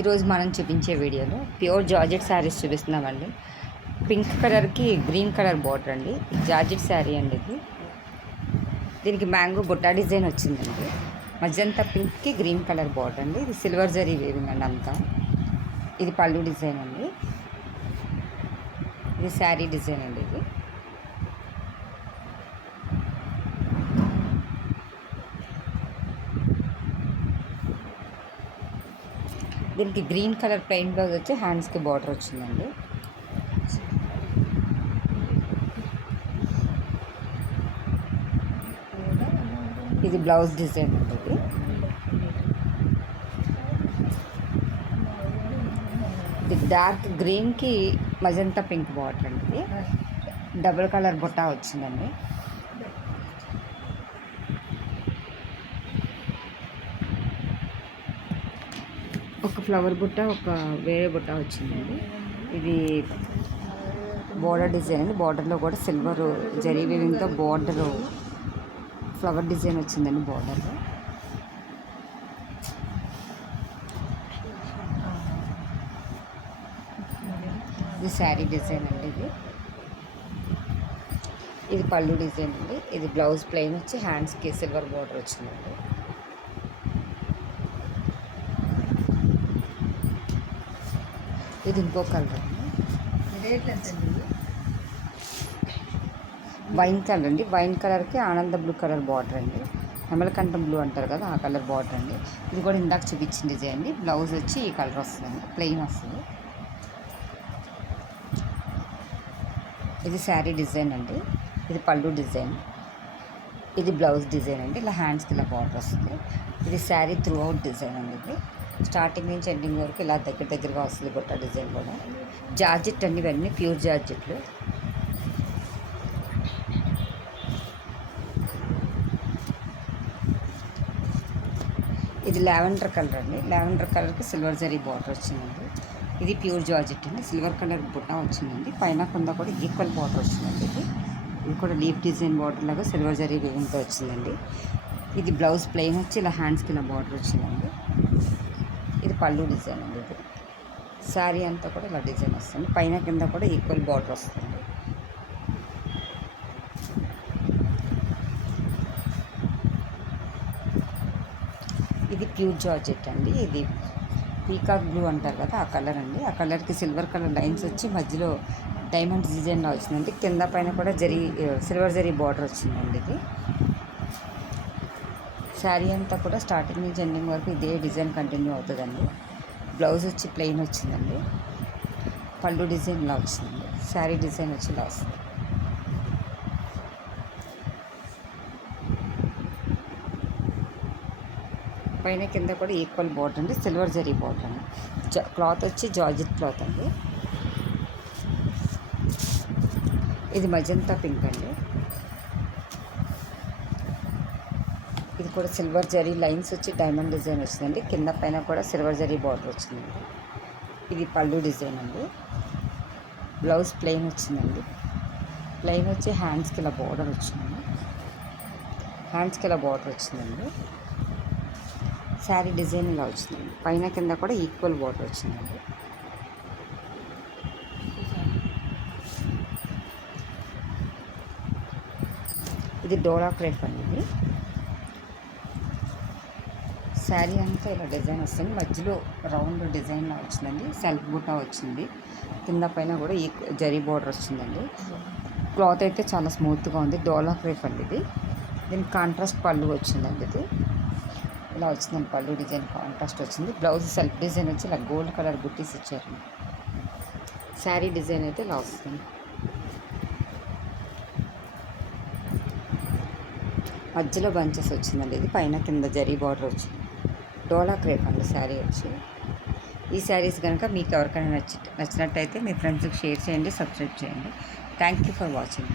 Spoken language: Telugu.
ఈరోజు మనం చూపించే వీడియోలో ప్యూర్ జార్జెట్ శారీస్ చూపిస్తున్నామండి. పింక్ కలర్కి గ్రీన్ కలర్ బార్డర్ అండి. జార్జెట్ శారీ అండి ఇది. దీనికి మ్యాంగో బుట్టా డిజైన్ వచ్చిందండి. మజంతా పింక్కి గ్రీన్ కలర్ బార్డర్ అండి. ఇది సిల్వర్ జరీ వేవింగ్ అండి అంతా. ఇది పళ్ళు డిజైన్ అండి. ఇది శారీ డిజైన్ అండి. ఇది దీనికి గ్రీన్ కలర్ ప్లెయిన్ బ్లౌజ్ వచ్చి హ్యాండ్స్కి బార్డర్ వచ్చిందండి. ఇది బ్లౌజ్ డిజైన్ అండి. ఇది డార్క్ గ్రీన్కి మజంతా పింక్ బార్డర్ అండి. డబుల్ కలర్ బుట్టా వచ్చిందండి. ఒక ఫ్లవర్ బుట్ట, ఒక వేరే బుట్ట వచ్చిందండి. ఇది బోర్డర్ డిజైన్ అండి. బోర్డర్లో కూడా సిల్వర్ జరీ వీవింగ్తో బోర్డర్ ఫ్లవర్ డిజైన్ వచ్చిందండి బోర్డర్లో. ఇది శారీ డిజైన్ అండి. ఇది పళ్ళు డిజైన్ అండి. ఇది బ్లౌజ్ ప్లెయిన్ వచ్చి హ్యాండ్స్కి సిల్వర్ బోర్డర్ వచ్చిందండి. ఇది ఇంకో కలర్ అండి. వైన్ కలర్ అండి. వైన్ కలర్కి ఆనంద బ్లూ కలర్ బార్డర్ అండి. నెమలకంఠం బ్లూ అంటారు కదా, ఆ కలర్ బార్డర్ అండి. ఇది కూడా ఇందాక చూపించిన డిజైన్ అండి. బ్లౌజ్ వచ్చి ఈ కలర్ వస్తుంది, ప్లెయిన్ వస్తుంది. ఇది శారీ డిజైన్ అండి. ఇది పళ్ళు డిజైన్. ఇది బ్లౌజ్ డిజైన్ అండి. ఇలా హ్యాండ్స్కి ఇలా బార్డర్ వస్తుంది. ఇది శారీ త్రూ అవుట్ డిజైన్ అండి. ఇది స్టార్టింగ్ నుంచి ఎండింగ్ వరకు ఇలా దగ్గరగా వస్తుంది బుట్ట డిజైన్ కూడా. జార్జెట్ అండి, ఇవన్నీ ప్యూర్ జార్జెట్లు. ఇది లావెండర్ కలర్ అండి. లావెండర్ కలర్కి సిల్వర్ జరీ బార్డర్ వచ్చిందండి. ఇది ప్యూర్ జార్జెట్ అండి. సిల్వర్ కలర్ బుట్ట వచ్చిందండి. పైన కింద కూడా ఈక్వల్ బార్డర్ వచ్చిందండి. ఇది కూడా లీఫ్ డిజైన్ బార్డర్ లాగా సిల్వర్ జరీ వేవింగ్తో వచ్చిందండి. ఇది బ్లౌజ్ ప్లెయిన్ వచ్చి ఇలా హ్యాండ్స్కి ఇలా బార్డర్ వచ్చిందండి. ఇది పళ్ళు డిజైన్ అండి. ఇది శారీ అంతా కూడా ఇలా డిజైన్ వస్తుంది. పైన కింద కూడా ఈక్వల్ బార్డర్ వస్తుంది. ఇది ప్యూర్ జార్జెట్ అండి. ఇది పీకాక్ బ్లూ అంటారు కదా, ఆ కలర్ అండి. ఆ కలర్కి సిల్వర్ కలర్ లైన్స్ వచ్చి మధ్యలో డైమండ్ డిజైన్లో వచ్చిందండి. కింద పైన కూడా సిల్వర్ జరీ బార్డర్ వచ్చిందండి. ఇది శారీ అంతా కూడా స్టార్టింగ్ నుంచి ఎండింగ్ వరకు ఇదే డిజైన్ కంటిన్యూ అవుతుందండి. బ్లౌజ్ వచ్చి ప్లెయిన్ వచ్చిందండి. పళ్ళు డిజైన్ ఇలా వచ్చిందండి. శారీ డిజైన్ వచ్చి ఇలా వస్తుంది. పైన కింద కూడా ఈక్వల్ బార్డర్ అండి. సిల్వర్ జరీ బార్డర్ అండి. క్లాత్ వచ్చి జార్జెట్ క్లాత్ అండి. ఇది మజంతా పింక్ అండి. ఇది కూడా సిల్వర్ జరీ లైన్స్ వచ్చి డైమండ్ డిజైన్ వచ్చిందండి. కింద పైన కూడా సిల్వర్ జరీ బార్డర్ వచ్చిందండి. ఇది పళ్ళు డిజైన్ అండి. బ్లౌజ్ ప్లెయిన్ వచ్చిందండి. ప్లెయిన్ వచ్చి హ్యాండ్స్కి ఇలా బార్డర్ వచ్చిందండి. హ్యాండ్స్కి ఇలా బార్డర్ వచ్చిందండి. శారీ డిజైన్ ఇలా వచ్చిందండి. పైన కింద కూడా ఈక్వల్ బార్డర్ వచ్చిందండి. ఇది డోలా క్రేప్ అండి. ఇది శారీ అంతా ఇలా డిజైన్ వస్తుంది. మధ్యలో రౌండ్ డిజైన్లో వచ్చిందండి. సెల్ఫ్ బుట్టా వచ్చింది. కింద పైన కూడా ఈ జరీ బార్డర్ వచ్చిందండి. క్లాత్ అయితే చాలా స్మూత్గా ఉంది. డోలా క్రేప్ అండి. ఇది దీనికి కాంట్రాస్ట్ పళ్ళు వచ్చిందండి. ఇది ఇలా వచ్చిందండి. పళ్ళు డిజైన్ కాంట్రాస్ట్ వచ్చింది. బ్లౌజ్ సెల్ఫ్ డిజైన్ వచ్చి ఇలా గోల్డ్ కలర్ బుట్టీస్ ఇచ్చారు. శారీ డిజైన్ అయితే ఇలా వస్తుంది. మధ్యలో బంచెస్ వచ్చిందండి. ఇది పైన కింద జరీ బార్డర్ వచ్చింది. డోలా క్రేప్ అండి శారీ వచ్చి. ఈ శారీస్ కనుక మీకు ఎవరికైనా నచ్చినట్టయితే మీ ఫ్రెండ్స్కి షేర్ చేయండి, సబ్స్క్రైబ్ చేయండి. Thank you for watching.